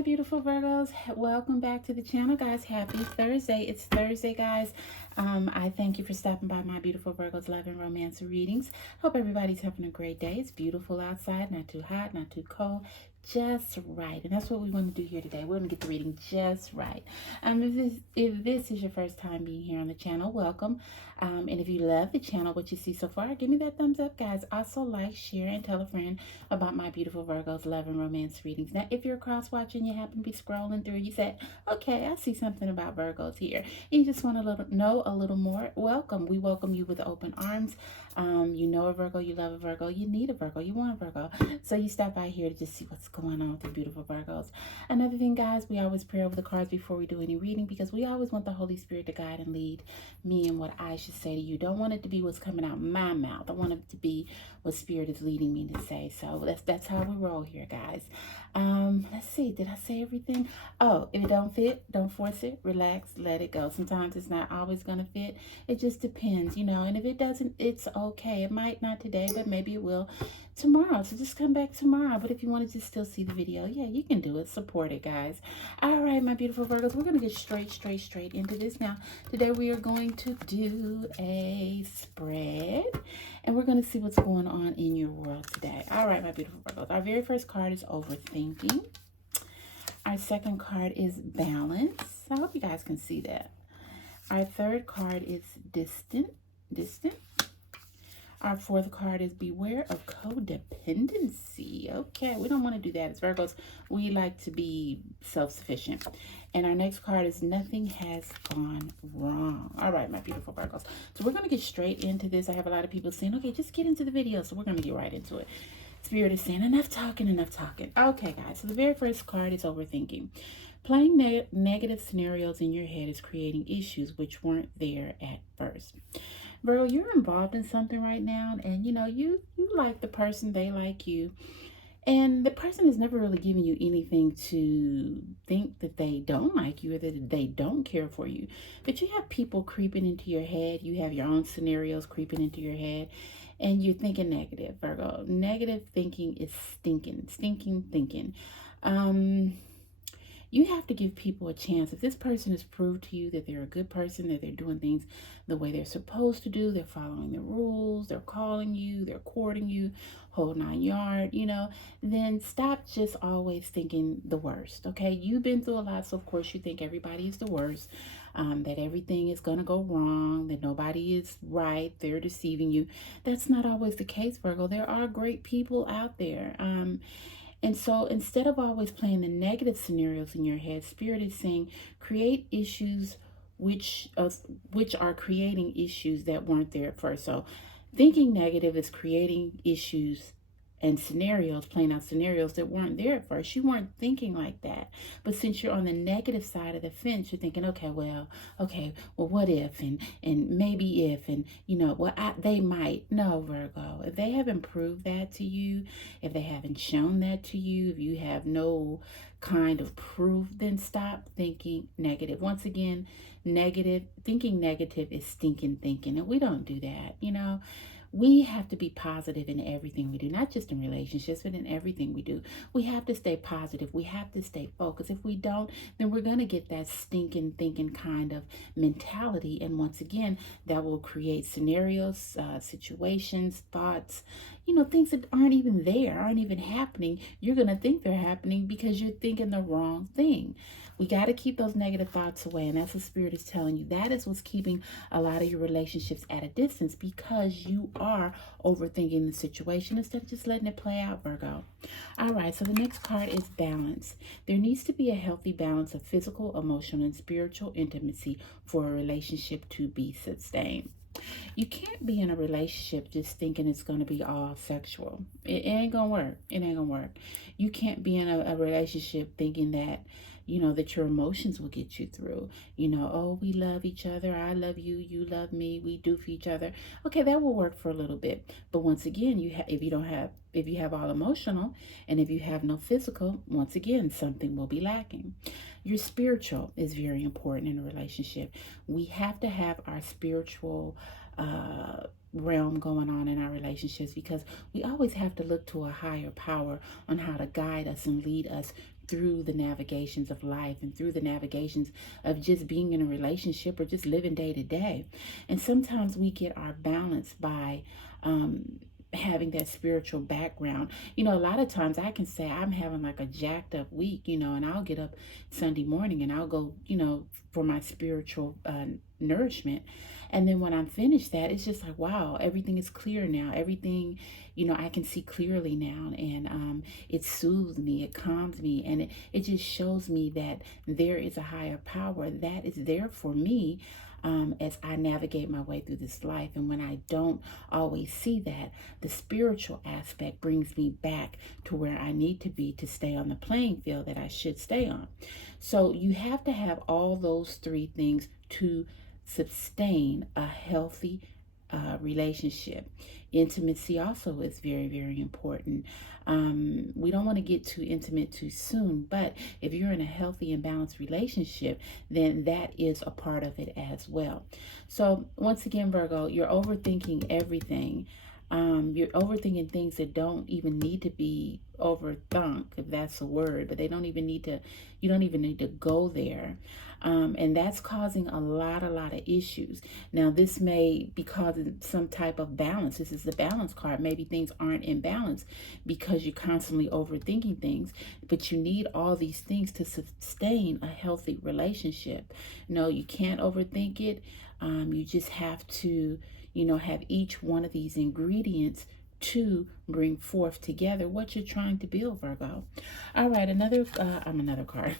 my beautiful Virgos. Welcome back to the channel, guys. Happy Thursday. It's Thursday, guys. I thank you for stopping by my beautiful Virgos love and romance readings. Hope everybody's having a great day. It's beautiful outside, not too hot, not too cold, just right. And that's what we want to do here today. We're going to get the reading just right. If this is your first time being here on the channel, welcome. And if you love the channel, what you see so far, give me that thumbs up, guys. Also like, share, and tell a friend about my beautiful Virgos love and romance readings. Now, if you're cross-watching, you happen to be scrolling through, you said, okay, I see something about Virgos here, and you just want to know a little more, welcome. We welcome you with open arms. You know a Virgo, you love a Virgo, you need a Virgo, you want a Virgo. So you stop by here to just see what's going on with the beautiful Virgos. Another thing, guys, we always pray over the cards before we do any reading because we always want the Holy Spirit to guide and lead me in what I should say to you. Don't want it to be what's coming out my mouth. I want it to be what Spirit is leading me to say. So that's how we roll here, guys. Let's see, did I say everything? Oh, if it don't fit, don't force it, relax, let it go. Sometimes it's not always gonna fit. It just depends, you know, and if it doesn't, it's okay. It might not today, but maybe it will tomorrow. So just come back tomorrow. But if you want to just still see the video, yeah, you can do it. Support it, guys. All right, my beautiful Virgos, we're gonna get straight into this now. Today we are going to do a spread, and we're going to see what's going on in your world today. All right, my beautiful Virgos. Our very first card is overthinking. Our second card is balance. I hope you guys can see that. Our third card is distant. Our fourth card is beware of codependency. Okay, we don't want to do that. As Virgos, we like to be self-sufficient. And our next card is nothing has gone wrong. All right, my beautiful Virgos. So we're going to get straight into this. I have a lot of people saying, okay, just get into the video. So we're going to get right into it. Spirit is saying, enough talking, enough talking. Okay, guys. So the very first card is overthinking. Playing negative scenarios in your head is creating issues which weren't there at first. Virgo, you're involved in something right now, and you know, you like the person, they like you, and the person has never really given you anything to think that they don't like you or that they don't care for you. But you have people creeping into your head, you have your own scenarios creeping into your head, and you're thinking negative, Virgo. Negative thinking is stinking thinking. You have to give people a chance. If this person has proved to you that they're a good person, that they're doing things the way they're supposed to do, they're following the rules, they're calling you, they're courting you, whole 9 yards, you know, then stop just always thinking the worst, okay? You've been through a lot, so of course you think everybody is the worst, that everything is going to go wrong, that nobody is right, they're deceiving you. That's not always the case, Virgo. There are great people out there. And so instead of always playing the negative scenarios in your head, Spirit is saying create issues which are creating issues that weren't there at first. So thinking negative is creating issues and scenarios, playing out scenarios that weren't there at first. You weren't thinking like that. But since you're on the negative side of the fence, you're thinking, okay, well, what if, and maybe if, and, you know, well, they might. No, Virgo, if they haven't proved that to you, if they haven't shown that to you, if you have no kind of proof, then stop thinking negative. Once again, thinking negative is stinking thinking, and we don't do that, you know. We have to be positive in everything we do, not just in relationships, but in everything we do. We have to stay positive. We have to stay focused. If we don't, then we're going to get that stinking thinking kind of mentality. And once again, that will create scenarios, situations, thoughts, you know, things that aren't even there, aren't even happening. You're going to think they're happening because you're thinking the wrong thing. We got to keep those negative thoughts away. And that's what Spirit is telling you. That is what's keeping a lot of your relationships at a distance, because you are overthinking the situation instead of just letting it play out, Virgo. All right, so the next card is balance. There needs to be a healthy balance of physical, emotional, and spiritual intimacy for a relationship to be sustained. You can't be in a relationship just thinking it's going to be all sexual. It ain't going to work. It ain't going to work. You can't be in a relationship thinking that, you know, that your emotions will get you through. You know, oh, we love each other. I love you. You love me. We do for each other. Okay, that will work for a little bit. But once again, if you have all emotional and if you have no physical, once again, something will be lacking. Your spiritual is very important in a relationship. We have to have our spiritual realm going on in our relationships, because we always have to look to a higher power on how to guide us and lead us through the navigations of life and through the navigations of just being in a relationship or just living day to day. And sometimes we get our balance by having that spiritual background. A lot of times I can say I'm having like a jacked up week, and I'll get up Sunday morning and I'll go, for my spiritual nourishment. And then when I'm finished that, it's just like, wow, everything is clear now. Everything, I can see clearly now. And it soothes me, it calms me, and it just shows me that there is a higher power that is there for me as I navigate my way through this life. And when I don't always see that, the spiritual aspect brings me back to where I need to be to stay on the playing field that I should stay on. So you have to have all those three things to sustain a healthy relationship. Intimacy also is very, very important. We don't want to get too intimate too soon, but if you're in a healthy and balanced relationship, then that is a part of it as well. So once again, Virgo, you're overthinking everything. You're overthinking things that don't even need to be overthunk, if that's a word, but you don't even need to go there. And that's causing a lot of issues. Now, this may be causing some type of balance. This is the balance card. Maybe things aren't in balance because you're constantly overthinking things, but you need all these things to sustain a healthy relationship. No, you can't overthink it. You just have to, have each one of these ingredients to bring forth together what you're trying to build, Virgo. All right, another card.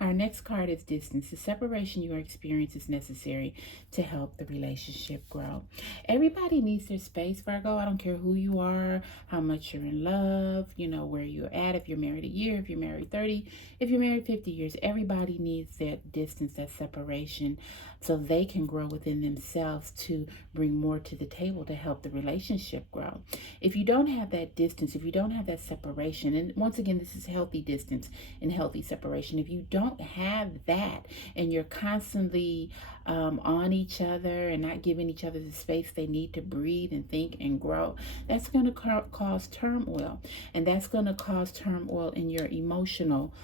Our next card is distance. The separation you are experiencing is necessary to help the relationship grow. Everybody needs their space, Virgo. I don't care who you are, how much you're in love, where you're at, if you're married a year, if you're married 30, if you're married 50 years. Everybody needs that distance, that separation, so they can grow within themselves to bring more to the table to help the relationship grow. If you don't have that distance, if you don't have that separation, and once again, this is healthy distance and healthy separation. If you don't have that and you're constantly on each other and not giving each other the space they need to breathe and think and grow, that's going to cause turmoil. And that's going to cause turmoil in your emotional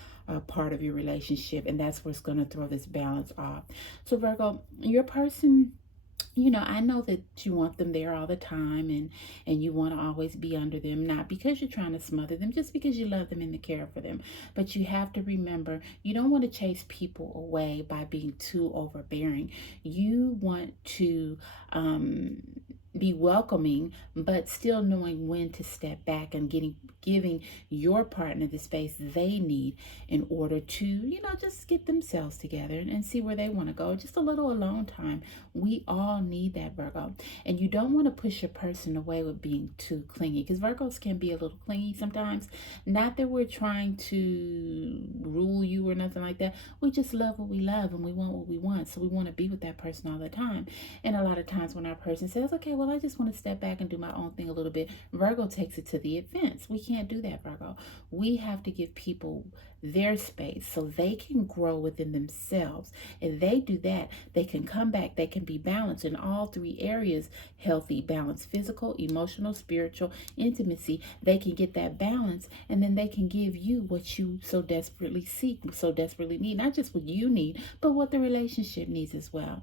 part of your relationship. And that's what's going to throw this balance off. So Virgo, your person, I know that you want them there all the time and you want to always be under them, not because you're trying to smother them, just because you love them and care for them. But you have to remember, you don't want to chase people away by being too overbearing. You want to be welcoming, but still knowing when to step back and giving your partner the space they need in order to, just get themselves together and see where they want to go. Just a little alone time. We all need that, Virgo. And you don't want to push your person away with being too clingy, because Virgos can be a little clingy sometimes. Not that we're trying to rule you or nothing like that. We just love what we love and we want what we want. So we want to be with that person all the time. And a lot of times when our person says, okay, well, I just want to step back and do my own thing a little bit, Virgo takes it to the offense. We can't do that, Virgo. We have to give people their space so they can grow within themselves. If they do that, they can come back, they can be balanced in all three areas: healthy, balanced, physical, emotional, spiritual, intimacy. They can get that balance, and then they can give you what you so desperately seek, so desperately need. Not just what you need, but what the relationship needs as well.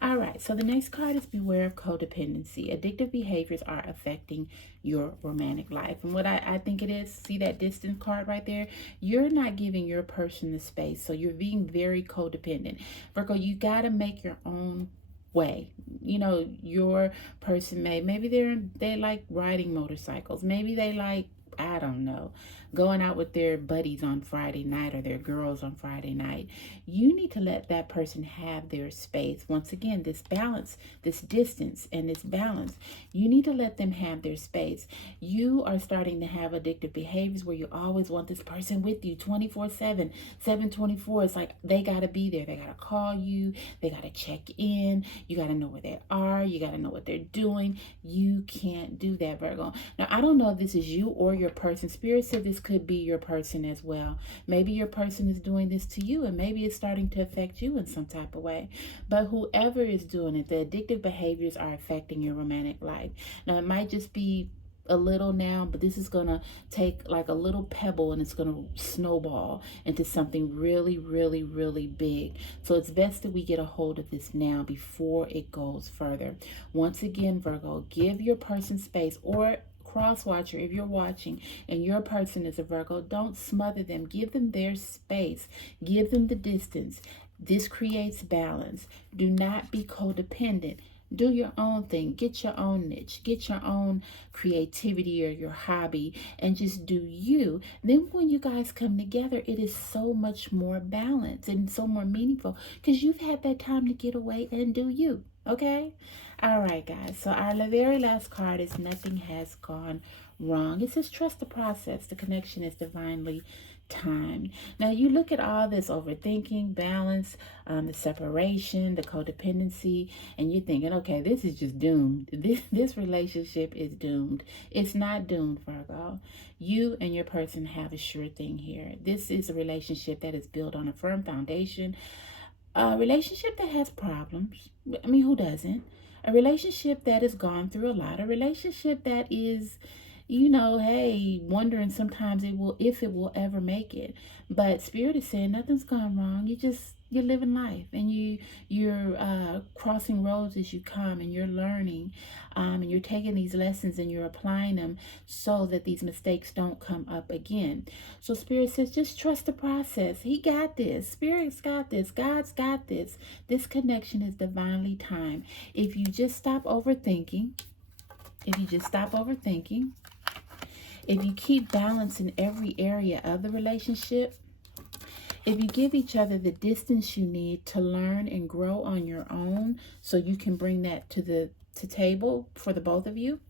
All right, so the next card is beware of codependency. Addictive behaviors are affecting your romantic life. And what I think it is, see that distance card right there? You're not giving your person the space, so you're being very codependent. Virgo, you got to make your own way. Your person maybe they like riding motorcycles. Maybe they like, I don't know, going out with their buddies on Friday night or their girls on Friday night. You need to let that person have their space. Once again, this balance, this distance and this balance, you need to let them have their space. You are starting to have addictive behaviors where you always want this person with you 24/7, 7/24. It's like they got to be there. They got to call you. They got to check in. You got to know where they are. You got to know what they're doing. You can't do that, Virgo. Now, I don't know if this is you or your person. Spirit said this could be your person as well. Maybe your person is doing this to you, and maybe it's starting to affect you in some type of way. But whoever is doing it, the addictive behaviors are affecting your romantic life. Now, it might just be a little now, but this is going to take like a little pebble and it's going to snowball into something really, really, really big. So it's best that we get a hold of this now before it goes further. Once again, Virgo, give your person space, or cross watcher, if you're watching and your person is a Virgo, don't smother them. Give them their space. Give them the distance. This creates balance. Do not be codependent. Do your own thing. Get your own niche. Get your own creativity or your hobby and just do you. Then when you guys come together, it is so much more balanced and so more meaningful because you've had that time to get away and do you. Okay? All right, guys. So our very last card is nothing has gone wrong. It says trust the process. The connection is divinely timed. Now you look at all this overthinking, balance, the separation, the codependency, and you're thinking, okay, this is just doomed. This relationship is doomed. It's not doomed, Virgo. You and your person have a sure thing here. This is a relationship that is built on a firm foundation. A relationship that has problems. I mean, who doesn't? A relationship that has gone through a lot. A relationship that is, hey, wondering sometimes if it will ever make it. But Spirit is saying nothing's gone wrong. You're living life, and you're crossing roads as you come, and you're learning, and you're taking these lessons and you're applying them so that these mistakes don't come up again. So Spirit says, just trust the process. He got this. Spirit's got this. God's got this. This connection is divinely timed. If you just stop overthinking, if you keep balance in every area of the relationship, if you give each other the distance you need to learn and grow on your own so you can bring that to table for the both of you,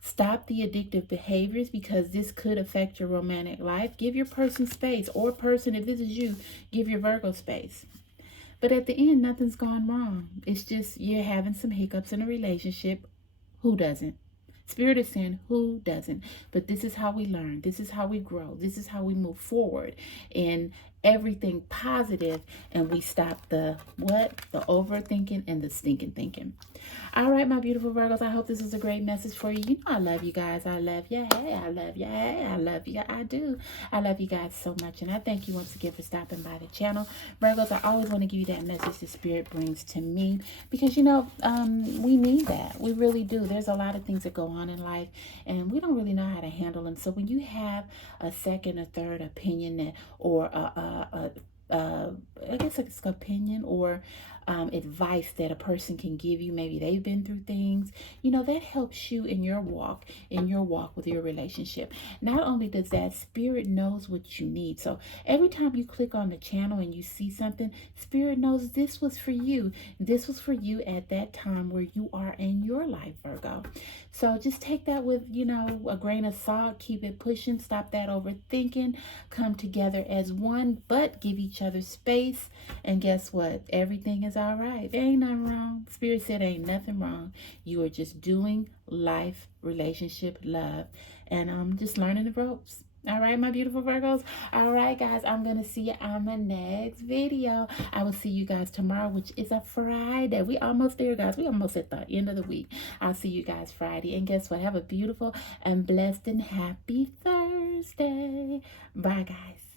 stop the addictive behaviors because this could affect your romantic life. Give your person space, or person, if this is you, give your Virgo space. But at the end, nothing's gone wrong. It's just you're having some hiccups in a relationship. Who doesn't? Spirit is saying, who doesn't? But this is how we learn. This is how we grow. This is how we move forward in everything positive, and we stop the overthinking and the stinking thinking. All right, my beautiful Virgos, I hope this is a great message for you. You know I love you guys. I love you. Hey, I love you. Hey, I love you. I do. I love you guys so much, and I thank you once again for stopping by the channel. Virgos, I always want to give you that message the Spirit brings to me because, we need that. We really do. There's a lot of things that go on in life, and we don't really know how to handle them. So when you have a second or third opinion or I guess it's opinion or advice that a person can give you, maybe they've been through things, that helps you in your walk with your relationship. Not only does that, Spirit knows what you need. So every time you click on the channel and you see something, Spirit knows this was for you. This was for you at that time where you are in your life, Virgo. So just take that with, a grain of salt. Keep it pushing. Stop that overthinking. Come together as one, but give each other space. And guess what? Everything is all right. There ain't nothing wrong. Spirit said ain't nothing wrong. You are just doing life, relationship, love, and just learning the ropes. All right, my beautiful Virgos. All right, guys, I'm going to see you on my next video. I will see you guys tomorrow, which is a Friday. We almost there, guys. We almost at the end of the week. I'll see you guys Friday. And guess what? Have a beautiful and blessed and happy Thursday. Bye, guys.